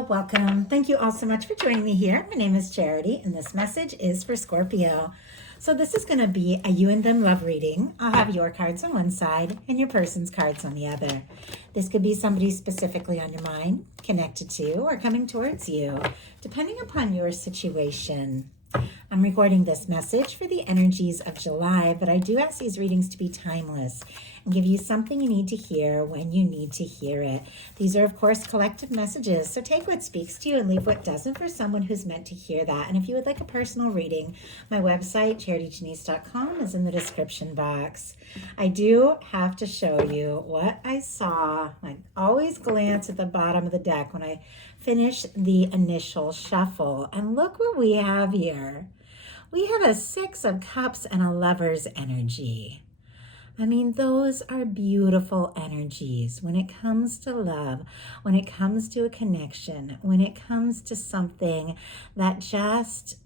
Hello, welcome. Thank you all so much for joining me here. My name is Charity, and this message is for Scorpio. So this is going to be a you and them love reading. I'll have your cards on one side and your person's cards on the other. This could be somebody specifically on your mind, connected to, or coming towards you, depending upon your situation. I'm recording this message for the energies of July, but I do ask these readings to be timeless and give you something you need to hear when you need to hear it. These are, of course, collective messages, so take what speaks to you and leave what doesn't for someone who's meant to hear that. And if you would like a personal reading, my website, charityjanice.com, is in the description box. I do have to show you what I saw. I always glance at the bottom of the deck when I finish the initial shuffle, and look what we have here. We have a Six of Cups and a Lover's energy. I mean, those are beautiful energies when it comes to love, when it comes to a connection, when it comes to something that just,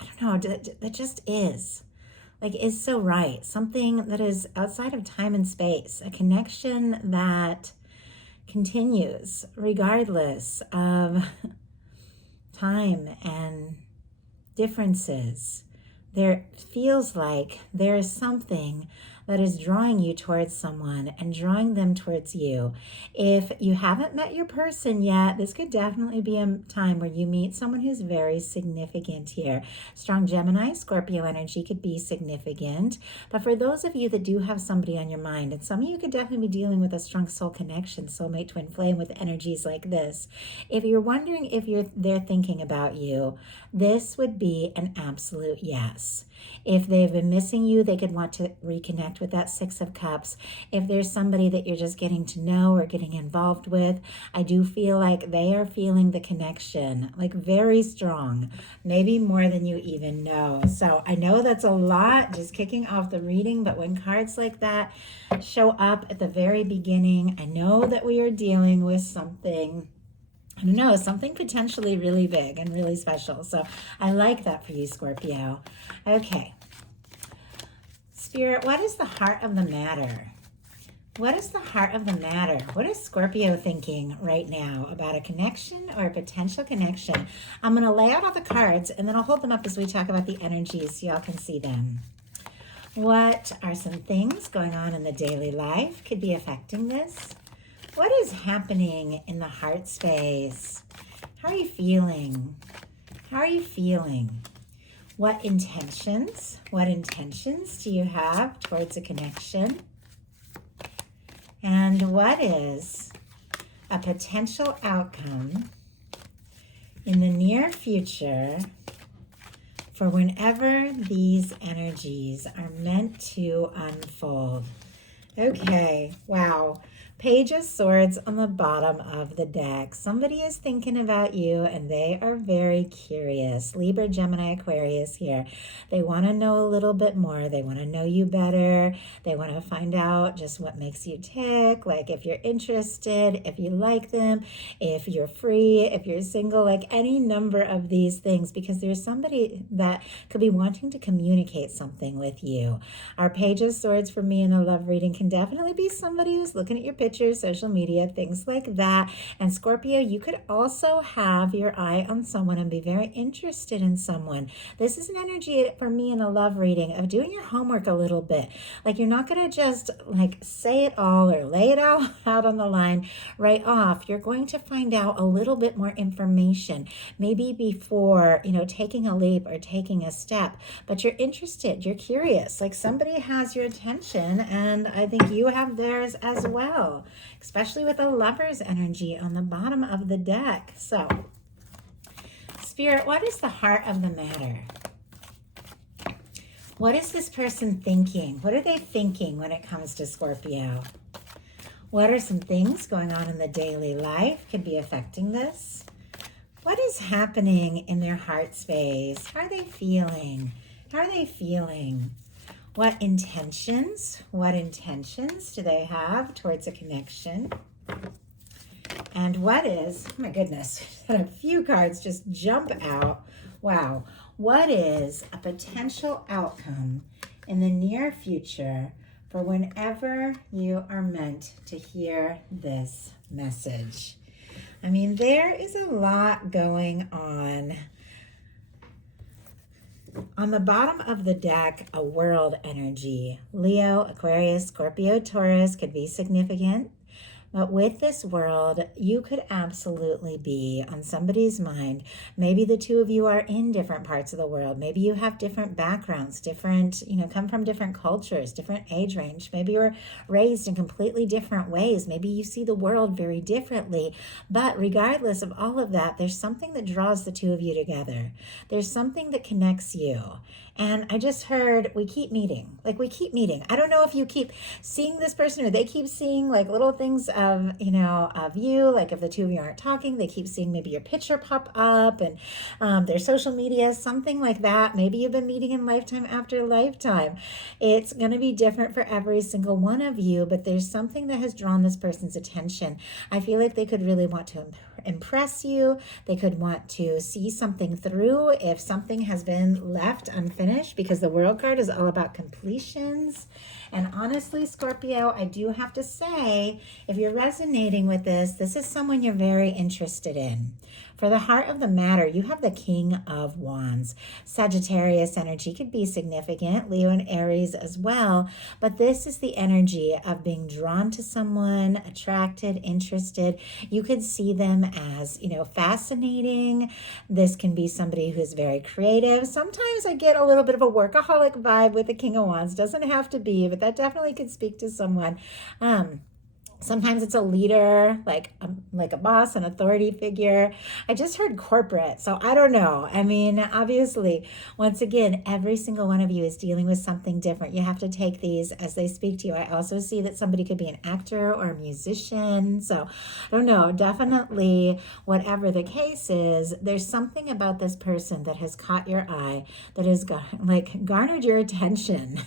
I don't know, that just is. Like, is so right. Something that is outside of time and space. A connection that continues regardless of time and differences. There feels like there is something that is drawing you towards someone and drawing them towards you. If you haven't met your person yet, this could definitely be a time where you meet someone who's very significant here. Strong Gemini, Scorpio energy could be significant. But for those of you that do have somebody on your mind, and some of you could definitely be dealing with a strong soul connection, soulmate, twin flame with energies like this. If you're wondering if they're thinking about you, this would be an absolute yes. If they've been missing you, they could want to reconnect with that Six of Cups. If there's somebody that you're just getting to know or getting involved with, I do feel like they are feeling the connection, like very strong, maybe more than you even know. So I know that's a lot just kicking off the reading, but when cards like that show up at the very beginning, I know that we are dealing with something, I don't know, something potentially really big and really special. So I like that for you, Scorpio. Okay. Spirit, what is the heart of the matter? What is the heart of the matter? What is Scorpio thinking right now about a connection or a potential connection? I'm going to lay out all the cards and then I'll hold them up as we talk about the energies so y'all can see them. What are some things going on in the daily life could be affecting this? What is happening in the heart space? How are you feeling? How are you feeling? What intentions do you have towards a connection? And what is a potential outcome in the near future for whenever these energies are meant to unfold? Okay, wow. Page of Swords on the bottom of the deck. Somebody is thinking about you and they are very curious. Libra, Gemini, Aquarius here. They want to know a little bit more. They want to know you better. They want to find out just what makes you tick. Like if you're interested, if you like them, if you're free, if you're single, like any number of these things, because there's somebody that could be wanting to communicate something with you. Our Page of Swords for me in a love reading can definitely be somebody who's looking at your pictures, social media, things like that. And Scorpio, you could also have your eye on someone and be very interested in someone. This is an energy for me in a love reading of doing your homework a little bit. Like you're not going to just like say it all or lay it all out on the line right off. You're going to find out a little bit more information, maybe before, taking a leap or taking a step, but you're interested, you're curious, like somebody has your attention, and I think you have theirs as well. Especially with a Lover's energy on the bottom of the deck. So, Spirit, what is the heart of the matter? What is this person thinking? What are they thinking when it comes to Scorpio? What are some things going on in the daily life could be affecting this? What is happening in their heart space? How are they feeling? How are they feeling? What intentions do they have towards a connection? And what is, oh my goodness, a few cards just jump out. Wow. What is a potential outcome in the near future for whenever you are meant to hear this message? I mean, there is a lot going on. On the bottom of the deck, a world energy. Leo, Aquarius, Scorpio, Taurus could be significant. But with this world, you could absolutely be on somebody's mind. Maybe the two of you are in different parts of the world. Maybe you have different backgrounds, different, come from different cultures, different age range. Maybe you're raised in completely different ways. Maybe you see the world very differently. But regardless of all of that, there's something that draws the two of you together. There's something that connects you. And I just heard we keep meeting. Like we keep meeting. I don't know if you keep seeing this person or they keep seeing like little things of you. Like if the two of you aren't talking, they keep seeing maybe your picture pop up and their social media, something like that. Maybe you've been meeting in lifetime after lifetime. It's going to be different for every single one of you, but there's something that has drawn this person's attention. I feel like they could really want to impress you. They could want to see something through if something has been left unfinished, because the World card is all about completions. And honestly, Scorpio, I do have to say, if you're resonating with this is someone you're very interested in. For the heart of the matter, you have the King of Wands. Sagittarius energy could be significant, Leo and Aries as well, but this is the energy of being drawn to someone, attracted, interested. You could see them as, fascinating. This can be somebody who's very creative. Sometimes I get a little bit of a workaholic vibe with the King of Wands. Doesn't have to be, but that definitely could speak to someone. Sometimes it's a leader, like a boss, an authority figure. I just heard corporate, so I don't know. I mean, obviously, once again, every single one of you is dealing with something different. You have to take these as they speak to you. I also see that somebody could be an actor or a musician. So I don't know, definitely whatever the case is, there's something about this person that has caught your eye, that has garnered your attention.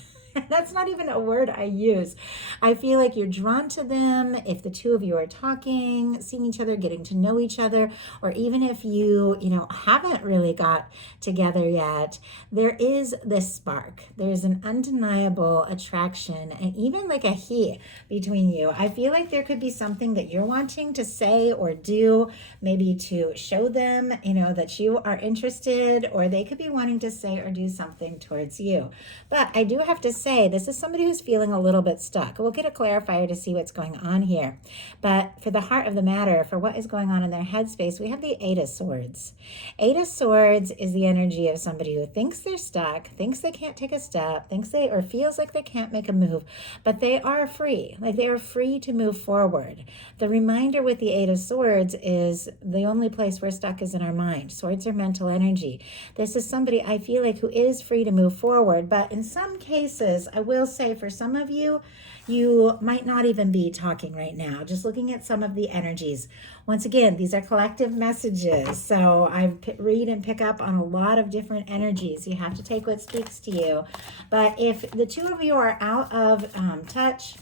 That's not even a word I use. I feel like you're drawn to them if the two of you are talking, seeing each other, getting to know each other, or even if you, haven't really got together yet, there is this spark. There's an undeniable attraction and even like a he between you. I feel like there could be something that you're wanting to say or do, maybe to show them, that you are interested, or they could be wanting to say or do something towards you. But I do have to say, this is somebody who's feeling a little bit stuck. We'll get a clarifier to see what's going on here. But for the heart of the matter, for what is going on in their headspace, we have the Eight of Swords. Eight of Swords is the energy of somebody who thinks they're stuck, thinks they can't take a step, or feels like they can't make a move, but they are free. Like they are free to move forward. The reminder with the Eight of Swords is the only place we're stuck is in our mind. Swords are mental energy. This is somebody I feel like who is free to move forward, but in some cases, I will say for some of you, you might not even be talking right now. Just looking at some of the energies. Once again, these are collective messages. So I read and pick up on a lot of different energies. You have to take what speaks to you. But if the two of you are out of touch,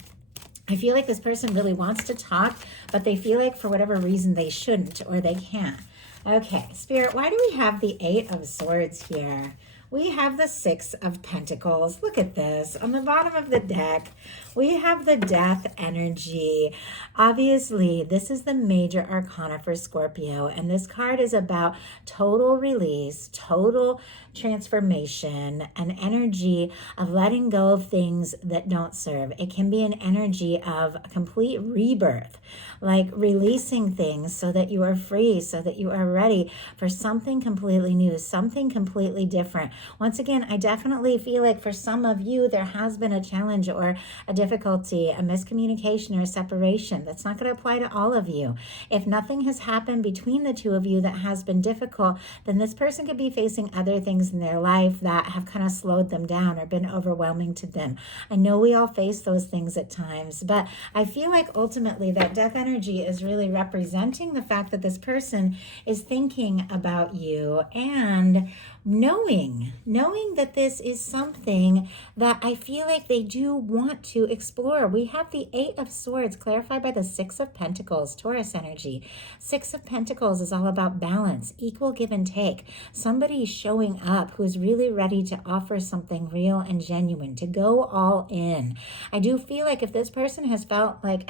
I feel like this person really wants to talk, but they feel like for whatever reason they shouldn't or they can't. Okay, Spirit, why do we have the Eight of Swords here? We have the Six of Pentacles. Look at this. On the bottom of the deck, we have the Death energy. Obviously, this is the major arcana for Scorpio, and this card is about total release, total transformation, an energy of letting go of things that don't serve. It can be an energy of complete rebirth, like releasing things so that you are free, so that you are ready for something completely new, something completely different. Once again, I definitely feel like for some of you, there has been a challenge or a difficulty, a miscommunication or a separation. That's not going to apply to all of you. If nothing has happened between the two of you that has been difficult, then this person could be facing other things in their life that have kind of slowed them down or been overwhelming to them. I know we all face those things at times, but I feel like ultimately that Death energy is really representing the fact that this person is thinking about you and knowing knowing that this is something that I feel like they do want to explore. We have the Eight of Swords clarified by the Six of Pentacles, Taurus energy. Six of Pentacles is all about balance, equal give and take. Somebody showing up who is really ready to offer something real and genuine, to go all in. I do feel like if this person has felt like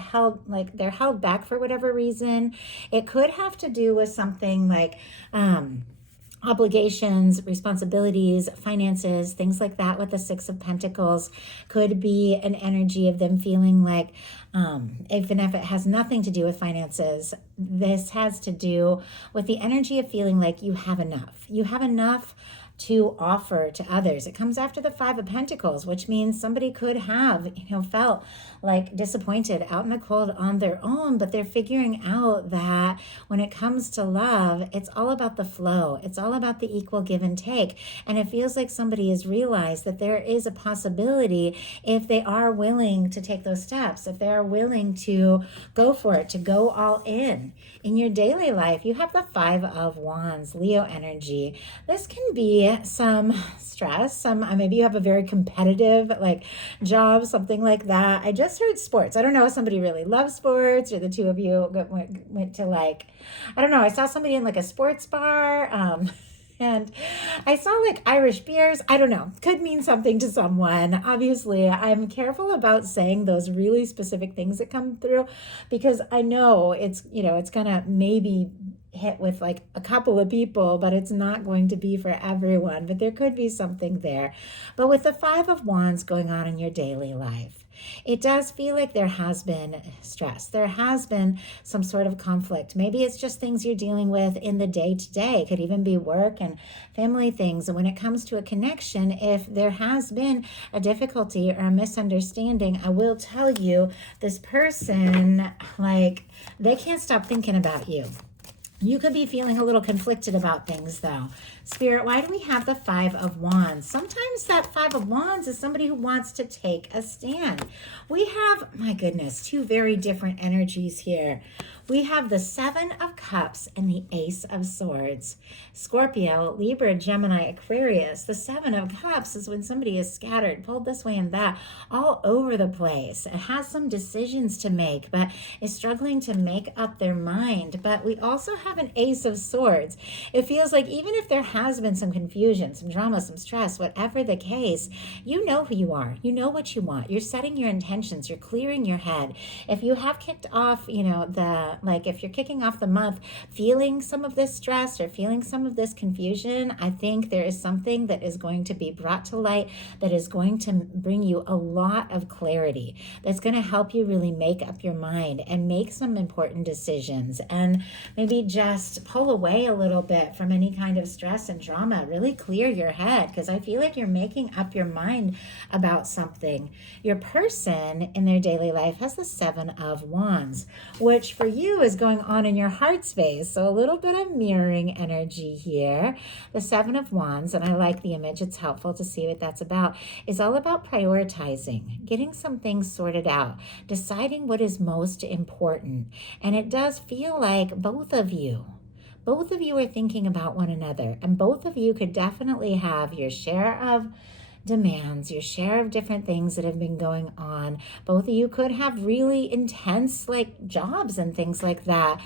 they're held back for whatever reason, it could have to do with something like obligations, responsibilities, finances, things like that. With the Six of Pentacles could be an energy of them feeling like, even if it has nothing to do with finances, this has to do with the energy of feeling like you have enough. You have enough to offer to others. It comes after the Five of Pentacles, which means somebody could have, felt like disappointed out in the cold on their own, but they're figuring out that when it comes to love, it's all about the flow. It's all about the equal give and take. And it feels like somebody has realized that there is a possibility if they are willing to take those steps, if they are willing to go for it, to go all in. In your daily life, you have the Five of Wands, Leo energy. This can be some stress, maybe you have a very competitive job, something like that. I just heard sports. I don't know if somebody really loves sports, or the two of you went to I don't know, I saw somebody in a sports bar, and I saw Irish beers. I don't know. Could mean something to someone. Obviously, I'm careful about saying those really specific things that come through, because I know it's gonna maybe hit with a couple of people, but it's not going to be for everyone. But there could be something there. But with the Five of Wands going on in your daily life, it does feel like there has been stress. There has been some sort of conflict. Maybe it's just things you're dealing with in the day-to-day. It could even be work and family things. And when it comes to a connection, if there has been a difficulty or a misunderstanding, I will tell you, this person, they can't stop thinking about you. You could be feeling a little conflicted about things, though. Spirit, why do we have the Five of Wands? Sometimes that Five of Wands is somebody who wants to take a stand. We have, my goodness, two very different energies here. We have the Seven of Cups and the Ace of Swords. Scorpio, Libra, Gemini, Aquarius. The Seven of Cups is when somebody is scattered, pulled this way and that, all over the place. It has some decisions to make, but is struggling to make up their mind. But we also have an Ace of Swords. It feels like even if there has been some confusion, some drama, some stress, whatever the case, you know who you are. You know what you want. You're setting your intentions. You're clearing your head. If you have kicked off, if you're kicking off the month feeling some of this stress or feeling some of this confusion, I think there is something that is going to be brought to light that is going to bring you a lot of clarity, that's going to help you really make up your mind and make some important decisions, and maybe just pull away a little bit from any kind of stress and drama. Really clear your head, because I feel like you're making up your mind about something. Your person in their daily life has the Seven of Wands, which for you is going on in your heart space. So a little bit of mirroring energy here. The Seven of Wands, and I like the image, it's helpful to see what that's about, is all about prioritizing, getting some things sorted out, deciding what is most important. And it does feel like both of you are thinking about one another, and both of you could definitely have your share of demands, your share of different things that have been going on. Both of you could have really intense jobs and things like that.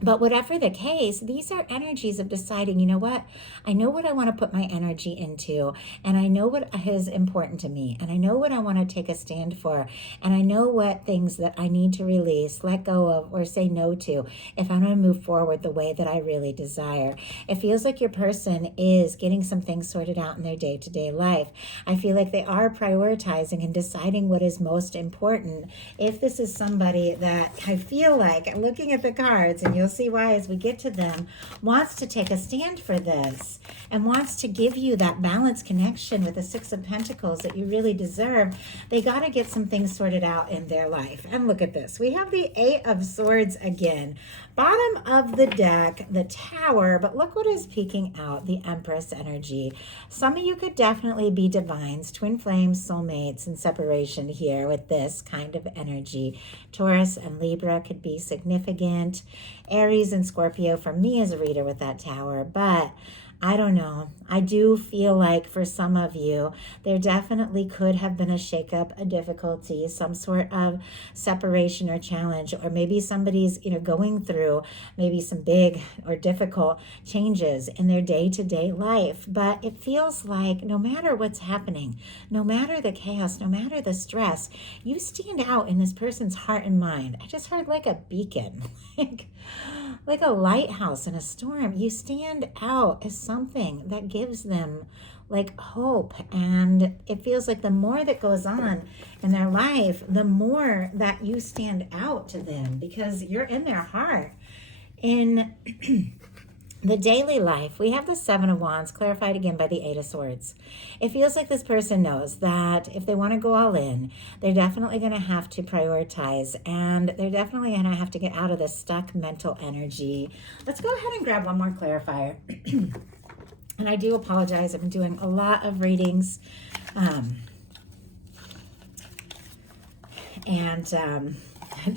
But whatever the case, these are energies of deciding, you know what? I know what I want to put my energy into, and I know what is important to me, and I know what I want to take a stand for, and I know what things that I need to release, let go of, or say no to if I'm going to move forward the way that I really desire. It feels like your person is getting some things sorted out in their day-to-day life. I feel like they are prioritizing and deciding what is most important. If this is somebody that I feel like, looking at the cards, and you'll see why as we get to them, wants to take a stand for this and wants to give you that balanced connection with the Six of Pentacles that you really deserve, they got to get some things sorted out in their life. And look at this. We have the Eight of Swords again. Bottom of the deck, the Tower, but look what is peeking out, the Empress energy. Some of you could definitely be divines, twin flames, soulmates, and separation here with this kind of energy. Taurus and Libra could be significant. Aries and Scorpio for me as a reader with that Tower, but I don't know. I do feel like for some of you, there definitely could have been a shakeup, a difficulty, some sort of separation or challenge, or maybe somebody's, going through maybe some big or difficult changes in their day-to-day life. But it feels like no matter what's happening, no matter the chaos, no matter the stress, you stand out in this person's heart and mind. I just heard like a beacon, like a lighthouse in a storm. You stand out as something that gives them like hope. And it feels like the more that goes on in their life, the more that you stand out to them because you're in their heart. In the daily life, we have the Seven of Wands clarified again by the Eight of Swords. It feels like this person knows that if they want to go all in, they're definitely going to have to prioritize, and they're definitely going to have to get out of this stuck mental energy. Let's go ahead and grab one more clarifier. And I do apologize. I've been doing a lot of readings. I'm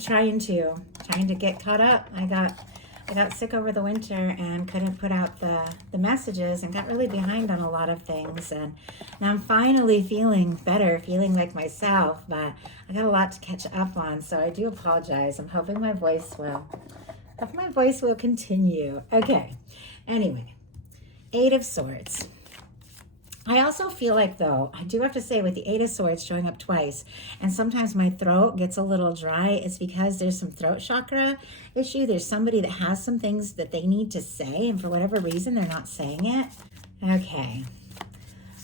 trying to get caught up. I got sick over the winter and couldn't put out the messages and got really behind on a lot of things. And now I'm finally feeling better, feeling like myself, but I got a lot to catch up on. So I do apologize. I'm hoping my voice will continue. Okay. Anyway, Eight of Swords. I also feel like, though, I do have to say with the Eight of Swords showing up twice, and sometimes my throat gets a little dry, it's because there's some throat chakra issue. There's somebody that has some things that they need to say, and for whatever reason, they're not saying it. Okay.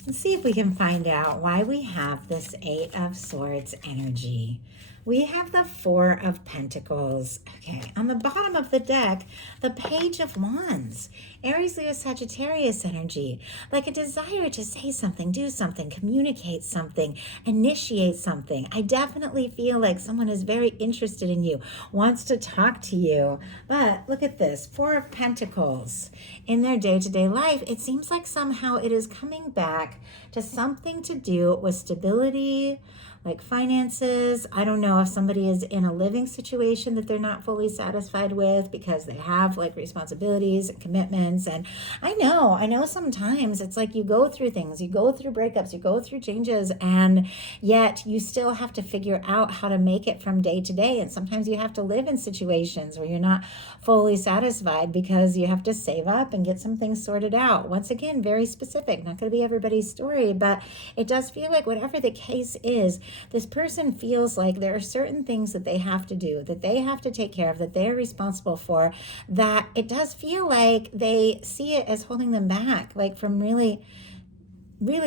Let's see if we can find out why we have this Eight of Swords energy. We have the Four of Pentacles. Okay, on the bottom of the deck, the Page of Wands. Aries, Leo, Sagittarius energy. Like a desire to say something, do something, communicate something, initiate something. I definitely feel like someone is very interested in you, wants to talk to you. But look at this, Four of Pentacles. In their day-to-day life, it seems like somehow it is coming back to something to do with stability, like finances. I don't know if somebody is in a living situation that they're not fully satisfied with because they have like responsibilities and commitments. And I know sometimes it's like you go through things, you go through breakups, you go through changes, and yet you still have to figure out how to make it from day to day. And sometimes you have to live in situations where you're not fully satisfied because you have to save up and get some things sorted out. Once again, very specific, not going to be everybody's story, but it does feel like whatever the case is, this person feels like there are certain things that they have to do, that they have to take care of, that they're responsible for, that it does feel like they see it as holding them back, like from really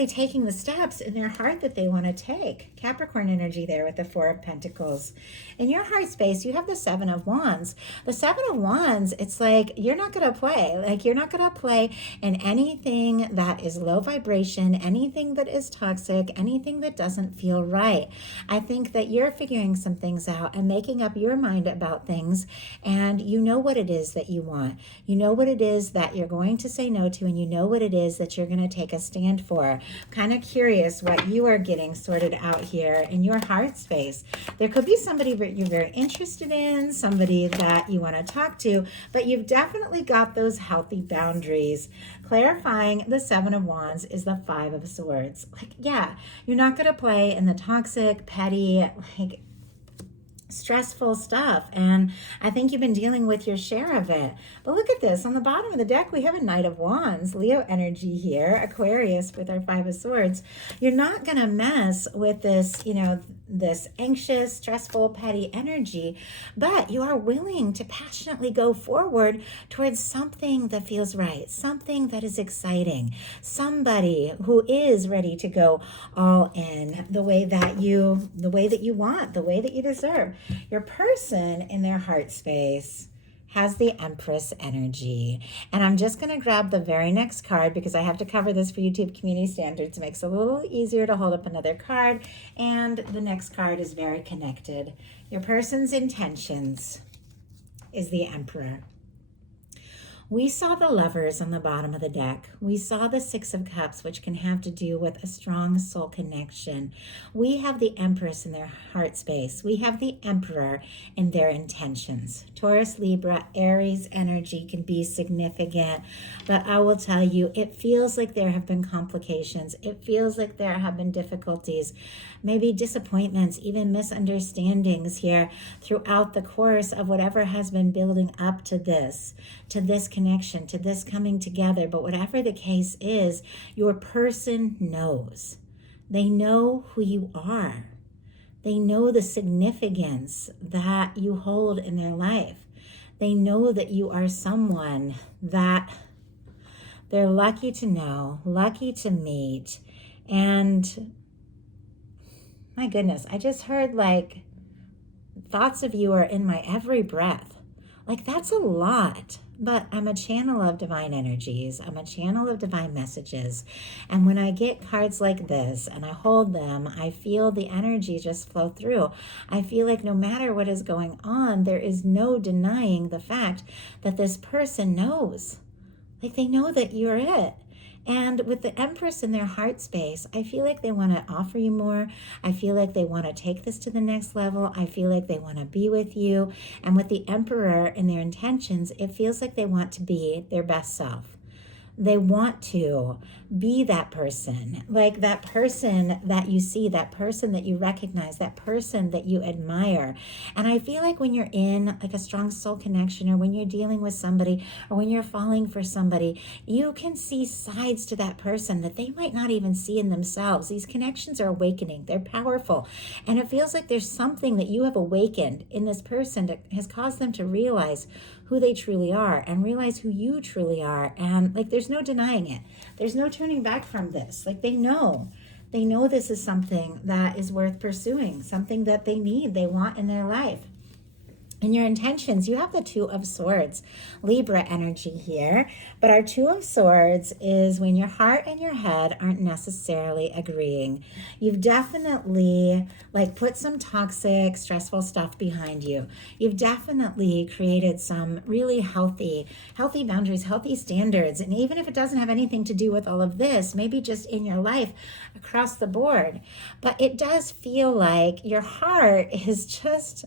taking the steps in their heart that they want to take. Capricorn energy there with the Four of Pentacles. In your heart space, you have the Seven of Wands. The Seven of Wands, it's like you're not going to play. Like you're not going to play in anything that is low vibration, anything that is toxic, anything that doesn't feel right. I think that you're figuring some things out and making up your mind about things, and you know what it is that you want. You know what it is that you're going to say no to, and you know what it is that you're going to take a stand for. Kind of curious what you are getting sorted out here in your heart space. There could be somebody that you're very interested in, somebody that you want to talk to, but you've definitely got those healthy boundaries. Clarifying the Seven of Wands is the Five of Swords. Like, yeah, you're not going to play in the toxic, petty, like stressful stuff, and I think you've been dealing with your share of it. But look at this, on the bottom of the deck we have a Knight of Wands, Leo energy here, Aquarius with our Five of Swords. You're not gonna mess with this, this anxious, stressful, petty energy, but you are willing to passionately go forward towards something that feels right, something that is exciting, somebody who is ready to go all in the way that you want, the way that you deserve. Your person in their heart space has the Empress energy. And I'm just going to grab the very next card because I have to cover this for YouTube community standards. It makes it a little easier to hold up another card. And the next card is very connected. Your person's intentions is the Emperor. We saw the Lovers on the bottom of the deck. We saw the Six of Cups, which can have to do with a strong soul connection. We have the Empress in their heart space. We have the Emperor in their intentions. Taurus, Libra, Aries energy can be significant, but I will tell you, it feels like there have been complications. It feels like there have been difficulties, maybe disappointments, even misunderstandings here throughout the course of whatever has been building up to this connection, to this coming together. But whatever the case is, your person knows. They know who you are. They know the significance that you hold in their life. They know that you are someone that they're lucky to know, lucky to meet. And my goodness, I just heard like thoughts of you are in my every breath. Like that's a lot. But I'm a channel of divine energies. I'm a channel of divine messages. And when I get cards like this and I hold them, I feel the energy just flow through. I feel like no matter what is going on, there is no denying the fact that this person knows. Like they know that you're it. And with the Empress in their heart space, I feel like they want to offer you more. I feel like they want to take this to the next level. I feel like they want to be with you. And with the Emperor in their intentions, it feels like they want to be their best self. They want to be that person, like that person that you see, that person that you recognize, that person that you admire. And I feel like when you're in like a strong soul connection, or when you're dealing with somebody, or when you're falling for somebody, you can see sides to that person that they might not even see in themselves. These connections are awakening. They're powerful. And it feels like there's something that you have awakened in this person that has caused them to realize who they truly are and realize who you truly are. And like, there's no denying it. There's no turning back from this. Like they know this is something that is worth pursuing, something that they need, they want in their life. In your intentions, you have the Two of Swords, Libra energy here. But our Two of Swords is when your heart and your head aren't necessarily agreeing. You've definitely like put some toxic, stressful stuff behind you. You've definitely created some really healthy boundaries, healthy standards. And even if it doesn't have anything to do with all of this, maybe just in your life across the board. But it does feel like your heart is just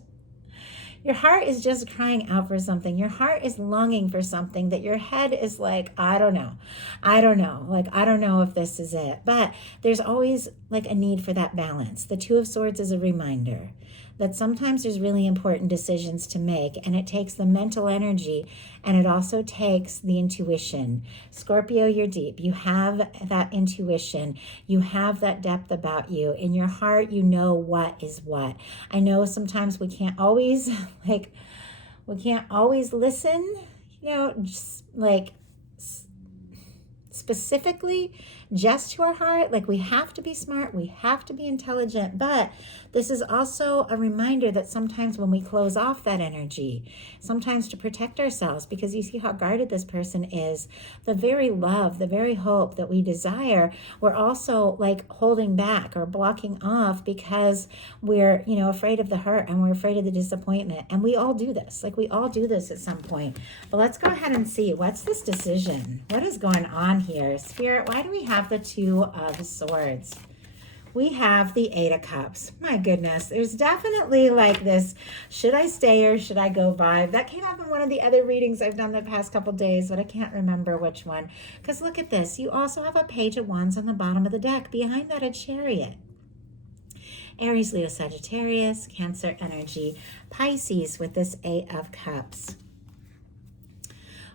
crying out for something. Your heart is longing for something that your head is like, I don't know. Like, I don't know if this is it. But there's always like a need for that balance. The Two of Swords is a reminder that sometimes there's really important decisions to make, and it takes the mental energy, and it also takes the intuition. Scorpio, you're deep. You have that intuition. You have that depth about you. In your heart, you know what is what. I know sometimes we can't always listen, just like specifically just to our heart. Like we have to be smart, we have to be intelligent, but this is also a reminder that sometimes when we close off that energy, sometimes to protect ourselves, because you see how guarded this person is, the very love, the very hope that we desire, we're also like holding back or blocking off because we're, afraid of the hurt and we're afraid of the disappointment. And we all do this. Like we all do this at some point. But let's go ahead and see, what's this decision? What is going on here? Spirit, why do we have the Two of Swords? We have the Eight of Cups. My goodness, there's definitely like this, should I stay or should I go vibe? That came up in one of the other readings I've done the past couple days, but I can't remember which one. Because look at this. You also have a Page of Wands on the bottom of the deck. Behind that, a Chariot. Aries, Leo, Sagittarius, Cancer energy, Pisces with this Eight of Cups.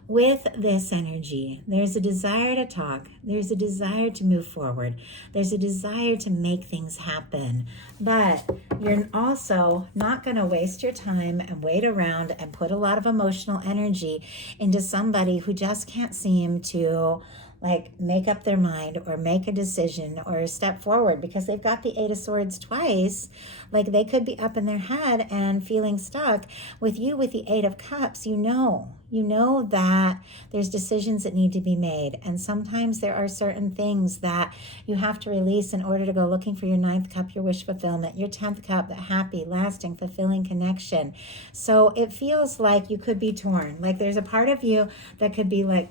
With this energy, there's a desire to talk. There's a desire to move forward. There's a desire to make things happen. But you're also not going to waste your time and wait around and put a lot of emotional energy into somebody who just can't seem to like make up their mind or make a decision or step forward, because they've got the Eight of Swords twice. Like they could be up in their head and feeling stuck. With you, with the Eight of Cups, you know You know that there's decisions that need to be made. And sometimes there are certain things that you have to release in order to go looking for your 9th cup, your wish fulfillment, your 10th cup, the happy, lasting, fulfilling connection. So it feels like you could be torn. Like there's a part of you that could be like,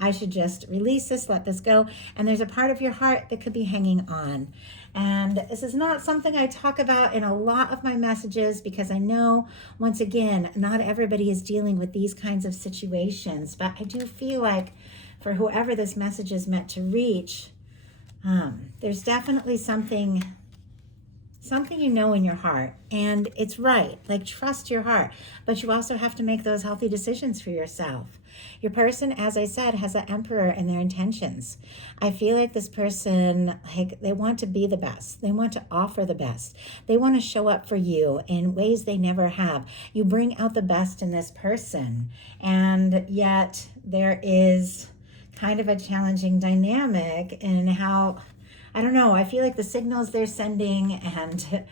I should just release this, let this go. And there's a part of your heart that could be hanging on. And this is not something I talk about in a lot of my messages because I know, once again, not everybody is dealing with these kinds of situations. But I do feel like for whoever this message is meant to reach, there's definitely something you know in your heart, and it's right. Like, trust your heart, but you also have to make those healthy decisions for yourself. Your person, as I said, has an emperor in their intentions. I feel like this person, like, they want to be the best. They want to offer the best. They want to show up for you in ways they never have. You bring out the best in this person, and yet there is kind of a challenging dynamic in how, I don't know, I feel like the signals they're sending and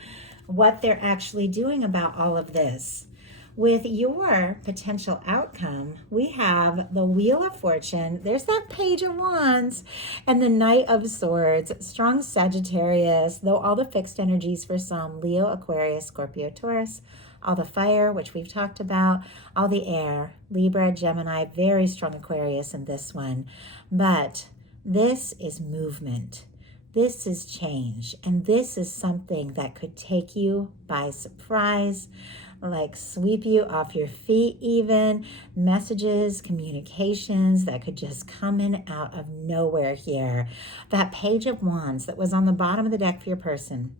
what they're actually doing about all of this. With your potential outcome, we have the Wheel of Fortune. There's that Page of Wands and the Knight of Swords. Strong Sagittarius, though all the fixed energies for some, Leo, Aquarius, Scorpio, Taurus. All the fire, which we've talked about. All the air, Libra, Gemini, very strong Aquarius in this one. But this is movement. This is change, and this is something that could take you by surprise, like sweep you off your feet even. Messages, communications that could just come in out of nowhere here. That Page of Wands that was on the bottom of the deck for your person,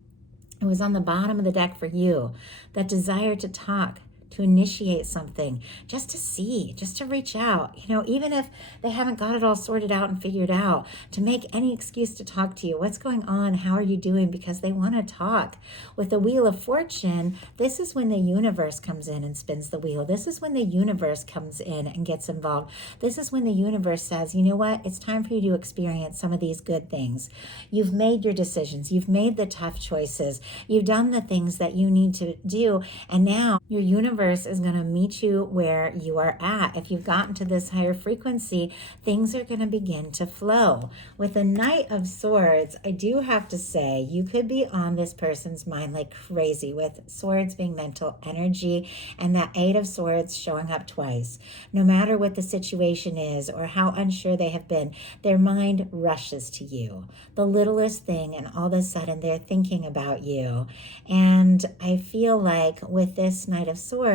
it was on the bottom of the deck for you. That desire to talk, to initiate something, just to see, just to reach out, you know, even if they haven't got it all sorted out and figured out, to make any excuse to talk to you. What's going on? How are you doing? Because they want to talk. With the Wheel of Fortune, this is when the universe comes in and spins the wheel. This is when the universe comes in and gets involved. This is when the universe says, you know what? It's time for you to experience some of these good things. You've made your decisions. You've made the tough choices. You've done the things that you need to do. And now your universe is going to meet you where you are at. If you've gotten to this higher frequency, things are going to begin to flow. With the Knight of Swords, I do have to say, you could be on this person's mind like crazy, with swords being mental energy and that 8 of Swords showing up twice. No matter what the situation is or how unsure they have been, their mind rushes to you. The littlest thing, and all of a sudden they're thinking about you. And I feel like with this Knight of Swords,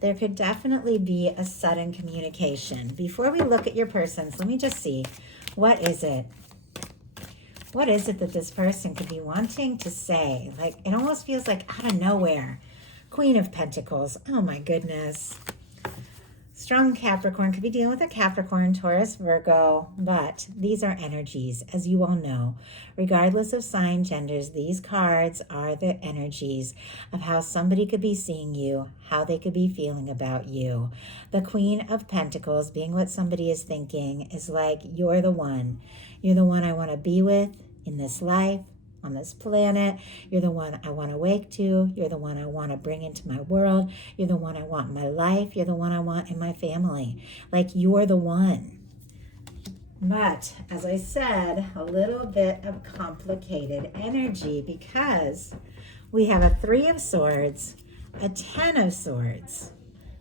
there could definitely be a sudden communication. Before we look at your persons, let me just see, what is it? What is it that this person could be wanting to say? Like, it almost feels like out of nowhere. Queen of Pentacles. Oh my goodness. Strong Capricorn, could be dealing with a Capricorn, Taurus, Virgo, but these are energies, as you all know. Regardless of sign, genders, these cards are the energies of how somebody could be seeing you, how they could be feeling about you. The Queen of Pentacles, being what somebody is thinking, is like, you're the one. You're the one I want to be with in this life, on this planet. You're the one I want to wake to. You're the one I want to bring into my world. You're the one I want in my life. You're the one I want in my family. Like, you're the one. But as I said, a little bit of complicated energy, because we have a 3 of Swords, a 10 of Swords,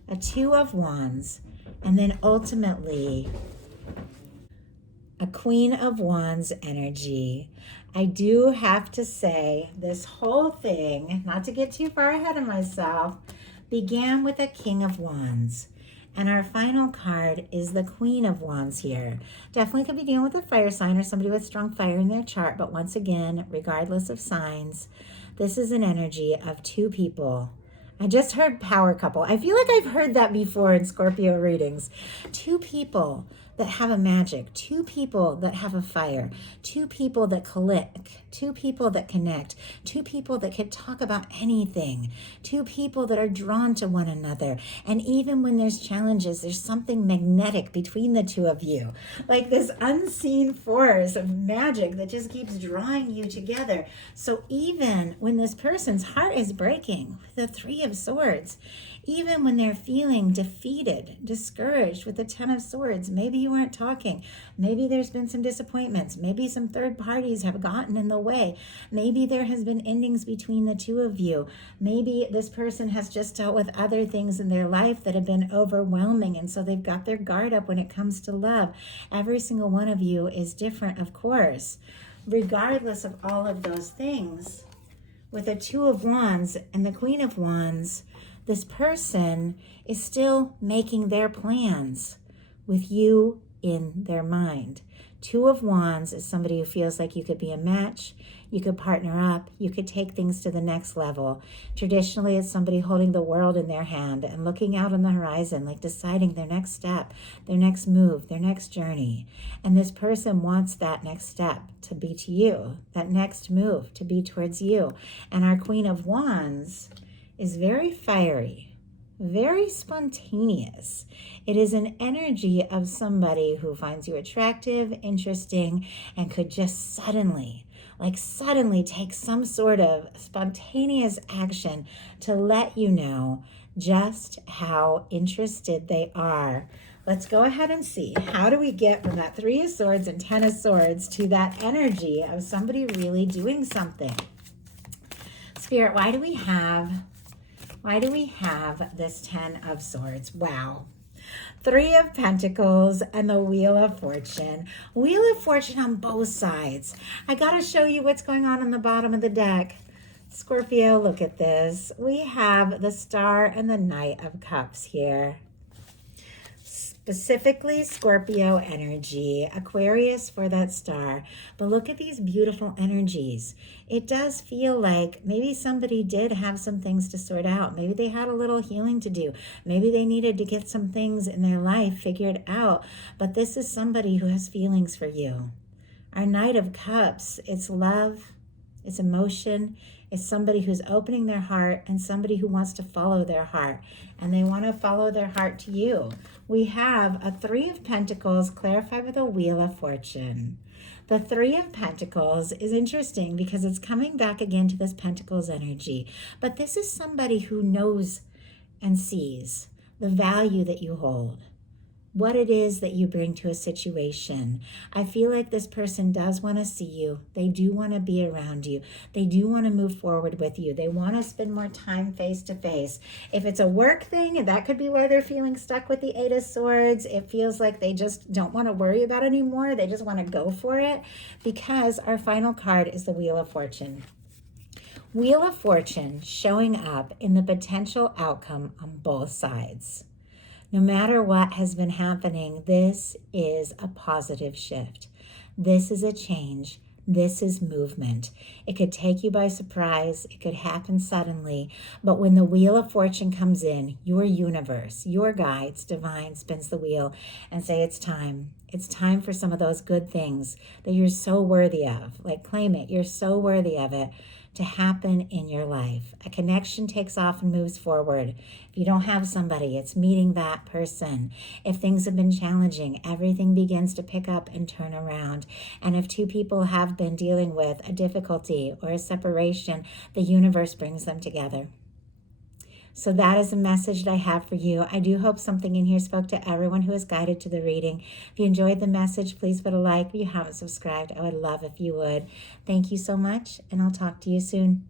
a 2 of Wands, and then ultimately a Queen of Wands energy. I do have to say, this whole thing, not to get too far ahead of myself, began with a King of Wands. And our final card is the Queen of Wands here. Definitely could be dealing with a fire sign or somebody with strong fire in their chart. But once again, regardless of signs, this is an energy of 2 people. I just heard power couple. I feel like I've heard that before in Scorpio readings. 2 people that have a magic, 2 people that have a fire, 2 people that click, 2 people that connect, 2 people that can talk about anything, 2 people that are drawn to one another. And even when there's challenges, there's something magnetic between the 2 of you, like this unseen force of magic that just keeps drawing you together. So even when this person's heart is breaking, the 3 of Swords, even when they're feeling defeated, discouraged with the Ten of Swords. Maybe you aren't talking. Maybe there's been some disappointments. Maybe some third parties have gotten in the way. Maybe there has been endings between the two of you. Maybe this person has just dealt with other things in their life that have been overwhelming, and so they've got their guard up when it comes to love. Every single one of you is different, of course. Regardless of all of those things, with the Two of Wands and the Queen of Wands, this person is still making their plans with you in their mind. Two of Wands is somebody who feels like you could be a match, you could partner up, you could take things to the next level. Traditionally, it's somebody holding the world in their hand and looking out on the horizon, like deciding their next step, their next move, their next journey. And this person wants that next step to be to you, that next move to be towards you. And our Queen of Wands is very fiery, very spontaneous. It is an energy of somebody who finds you attractive, interesting, and could just suddenly take some sort of spontaneous action to let you know just how interested they are. Let's go ahead and see, how do we get from that Three of Swords and Ten of Swords to that energy of somebody really doing something? Spirit, why do we have this Ten of Swords? Wow. Three of Pentacles and the Wheel of Fortune. Wheel of Fortune on both sides. I got to show you what's going on the bottom of the deck. Scorpio, look at this. We have the Star and the Knight of Cups here. Specifically Scorpio energy, Aquarius for that star. But look at these beautiful energies. It does feel like maybe somebody did have some things to sort out. Maybe they had a little healing to do. Maybe they needed to get some things in their life figured out. But this is somebody who has feelings for you. Our Knight of Cups, it's love, it's emotion, it's somebody who's opening their heart and somebody who wants to follow their heart. And they want to follow their heart to you. We have a Three of Pentacles clarified with a Wheel of Fortune. The Three of Pentacles is interesting because it's coming back again to this Pentacles energy. But this is somebody who knows and sees the value that you hold, what it is that you bring to a situation. I feel like this person does want to see you. They do want to be around you. They do want to move forward with you. They want to spend more time face to face. If it's a work thing, that could be why they're feeling stuck with the Eight of Swords. It feels like they just don't want to worry about it anymore. They just want to go for it, because our final card is the Wheel of Fortune. Wheel of Fortune showing up in the potential outcome on both sides. No matter what has been happening, this is a positive shift. This is a change. This is movement. It could take you by surprise. It could happen suddenly. But when the Wheel of Fortune comes in, your universe, your guides, divine, spins the wheel and say, it's time. It's time for some of those good things that you're so worthy of. Like, claim it. You're so worthy of it to happen in your life. A connection takes off and moves forward. If you don't have somebody, it's meeting that person. If things have been challenging, everything begins to pick up and turn around. And if two people have been dealing with a difficulty or a separation, the universe brings them together. So that is a message that I have for you. I do hope something in here spoke to everyone who is guided to the reading. If you enjoyed the message, please put a like. If you haven't subscribed, I would love if you would. Thank you so much, and I'll talk to you soon.